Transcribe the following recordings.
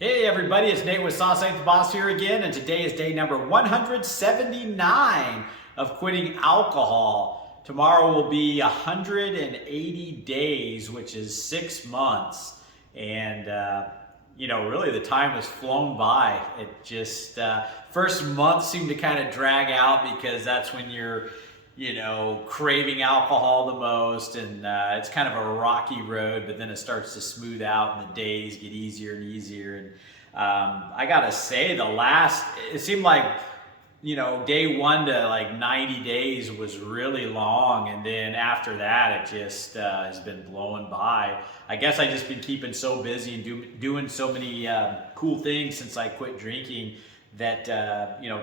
Hey everybody, it's Nate with Sauce Ain't the Boss here again, and today is day number 179 of quitting alcohol. Tomorrow will be 180 days, which is 6 months. And, really the time has flown by. It just, first month seemed to kind of drag out because that's when you're craving alcohol the most, and it's kind of a rocky road, but then it starts to smooth out and the days get easier and easier. And I gotta say, it seemed like, day 1 to like 90 days was really long, and then after that, it just has been blowing by. I guess I just been keeping so busy and doing so many cool things since I quit drinking that,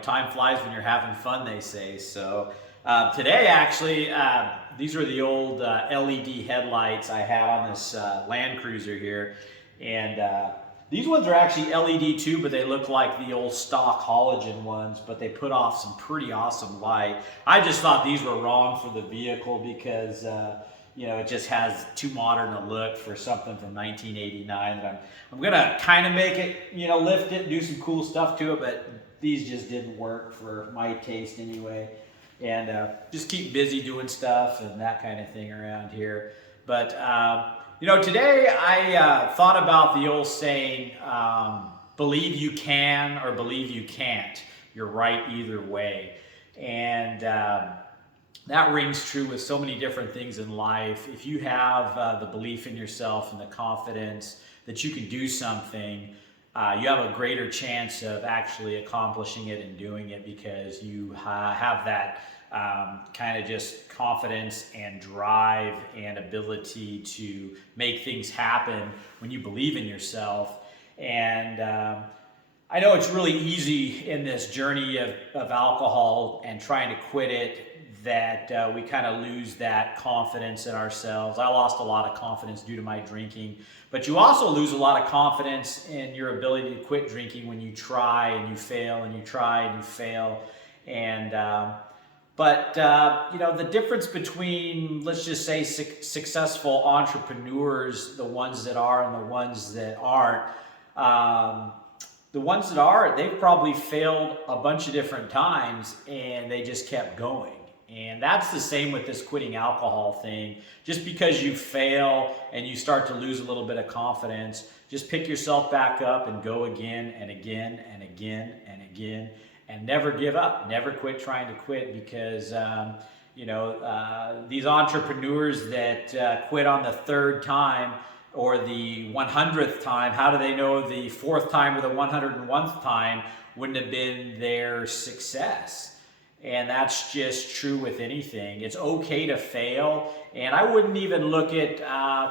time flies when you're having fun, they say. So, today, actually, these are the old LED headlights I had on this Land Cruiser here. And these ones are actually LED too, but they look like the old stock halogen ones, but they put off some pretty awesome light. I just thought these were wrong for the vehicle because, it just has too modern a look for something from 1989. But I'm going to kind of make it, lift it, do some cool stuff to it, but these just didn't work for my taste anyway. And just keep busy doing stuff and that kind of thing around here. But, today I thought about the old saying, believe you can or believe you can't. You're right either way. And that rings true with so many different things in life. If you have the belief in yourself and the confidence that you can do something, you have a greater chance of actually accomplishing it and doing it because you have that kind of just confidence and drive and ability to make things happen when you believe in yourself. And I know it's really easy in this journey of alcohol and trying to quit it that we kind of lose that confidence in ourselves. I lost a lot of confidence due to my drinking, but you also lose a lot of confidence in your ability to quit drinking when you try and you fail and you try and you fail. And the difference between, let's just say, successful entrepreneurs, the ones that are and the ones that aren't, the ones that are, they've probably failed a bunch of different times and they just kept going. And that's the same with this quitting alcohol thing. Just because you fail and you start to lose a little bit of confidence, just pick yourself back up and go again and again and again and again, and never give up. Never quit trying to quit, because these entrepreneurs that quit on the third time or the 100th time, how do they know the fourth time or the 101st time wouldn't have been their success? And that's just true with anything. It's okay to fail. And I wouldn't even look at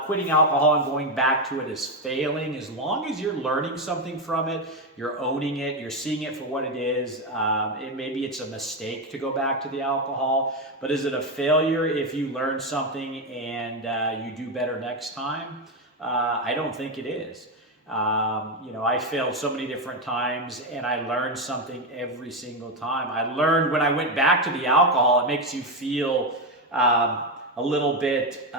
quitting alcohol and going back to it as failing. As long as you're learning something from it, you're owning it, you're seeing it for what it is. Maybe it's a mistake to go back to the alcohol, but is it a failure if you learn something and you do better next time? I don't think it is. I failed so many different times and I learned something every single time. I learned when I went back to the alcohol, it makes you feel a little bit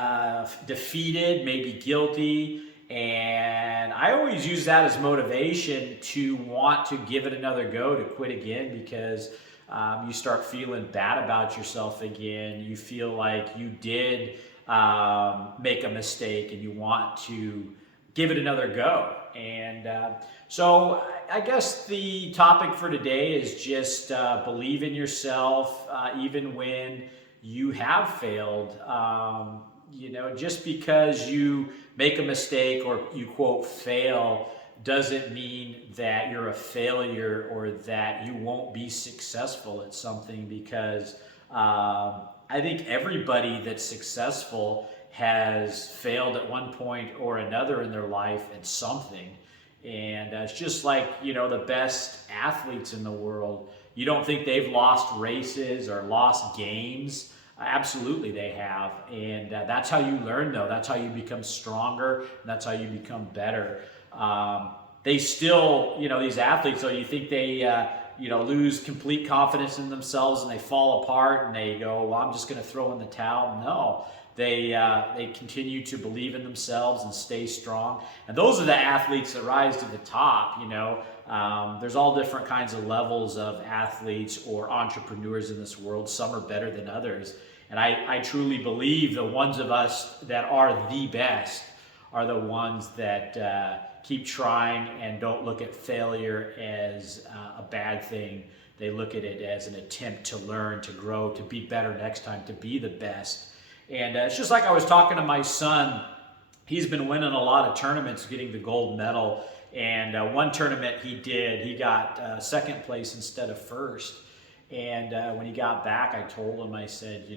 defeated, maybe guilty. And I always use that as motivation to want to give it another go, to quit again, because you start feeling bad about yourself again. You feel like you did make a mistake and you want to give it another go. And so I guess the topic for today is just believe in yourself, even when you have failed. Just because you make a mistake or you quote fail doesn't mean that you're a failure or that you won't be successful at something, because I think everybody that's successful has failed at one point or another in their life at something. And it's just like, the best athletes in the world. You don't think they've lost races or lost games? Absolutely they have. And that's how you learn, though. That's how you become stronger, and that's how you become better. They still, these athletes, so you think they lose complete confidence in themselves and they fall apart and they go, well, I'm just going to throw in the towel. No. They continue to believe in themselves and stay strong. And those are the athletes that rise to the top. There's all different kinds of levels of athletes or entrepreneurs in this world. Some are better than others. And I truly believe the ones of us that are the best are the ones that keep trying and don't look at failure as a bad thing. They look at it as an attempt to learn, to grow, to be better next time, to be the best. And it's just like I was talking to my son. He's been winning a lot of tournaments, getting the gold medal. And one tournament he got second place instead of first. And when he got back, I told him, I said,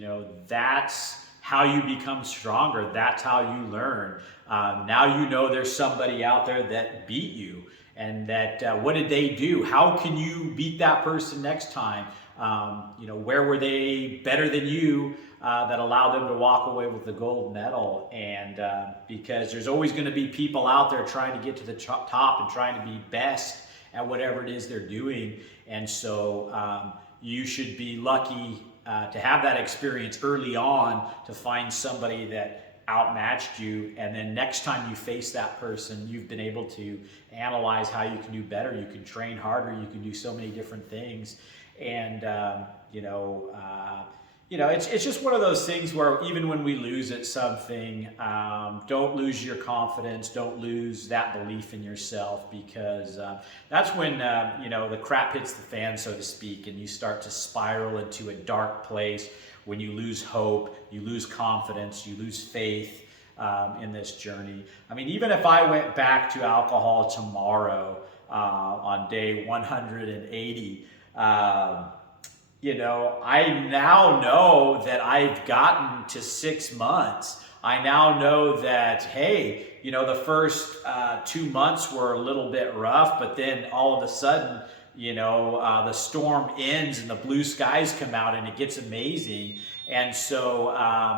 that's how you become stronger. That's how you learn. Now you know there's somebody out there that beat you. And that what did they do? How can you beat that person next time? Where were they better than you that allowed them to walk away with the gold medal? And because there's always going to be people out there trying to get to the top and trying to be best at whatever it is they're doing. And so you should be lucky to have that experience early on, to find somebody that outmatched you, and then next time you face that person, you've been able to analyze how you can do better. You can train harder. You can do so many different things. And it's just one of those things where even when we lose at something, don't lose your confidence, don't lose that belief in yourself, because that's when the crap hits the fan, so to speak, and you start to spiral into a dark place. When you lose hope, you lose confidence, you lose faith in this journey. I mean, even if I went back to alcohol tomorrow on day 180, I now know that I've gotten to 6 months. I now know that, hey, the first 2 months were a little bit rough, but then all of a sudden, the storm ends and the blue skies come out and it gets amazing. And so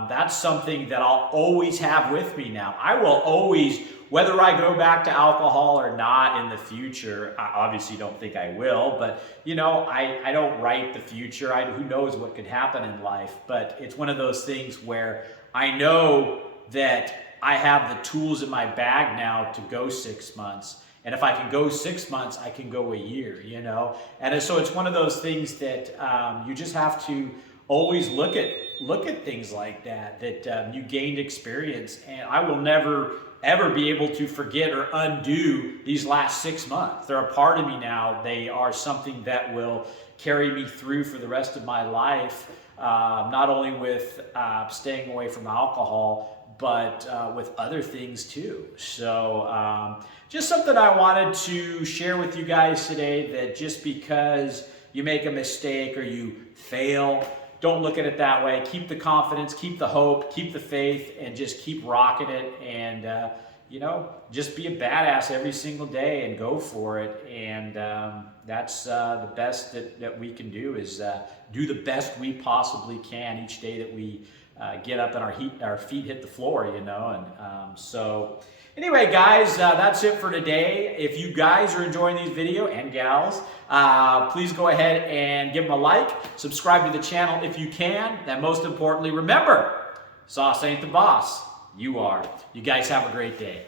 that's something that I'll always have with me now. I will always, whether I go back to alcohol or not in the future, I obviously don't think I will, but I don't write the future. Who knows what could happen in life, but it's one of those things where I know that I have the tools in my bag now to go 6 months. And if I can go 6 months, I can go a year, And so it's one of those things that you just have to always look at things like that you gained experience. And I will never, ever be able to forget or undo these last 6 months. They're a part of me now. They are something that will carry me through for the rest of my life, not only with staying away from alcohol, but with other things too. So just something I wanted to share with you guys today, that just because you make a mistake or you fail, don't look at it that way. Keep the confidence, keep the hope, keep the faith, and just keep rocking it. And, just be a badass every single day and go for it. And that's the best that we can do, is do the best we possibly can each day that we get up and our feet hit the floor, so anyway, guys, that's it for today. If you guys are enjoying these videos, and gals, please go ahead and give them a like, subscribe to the channel if you can, and most importantly, remember, sauce ain't the boss, you are. You guys have a great day.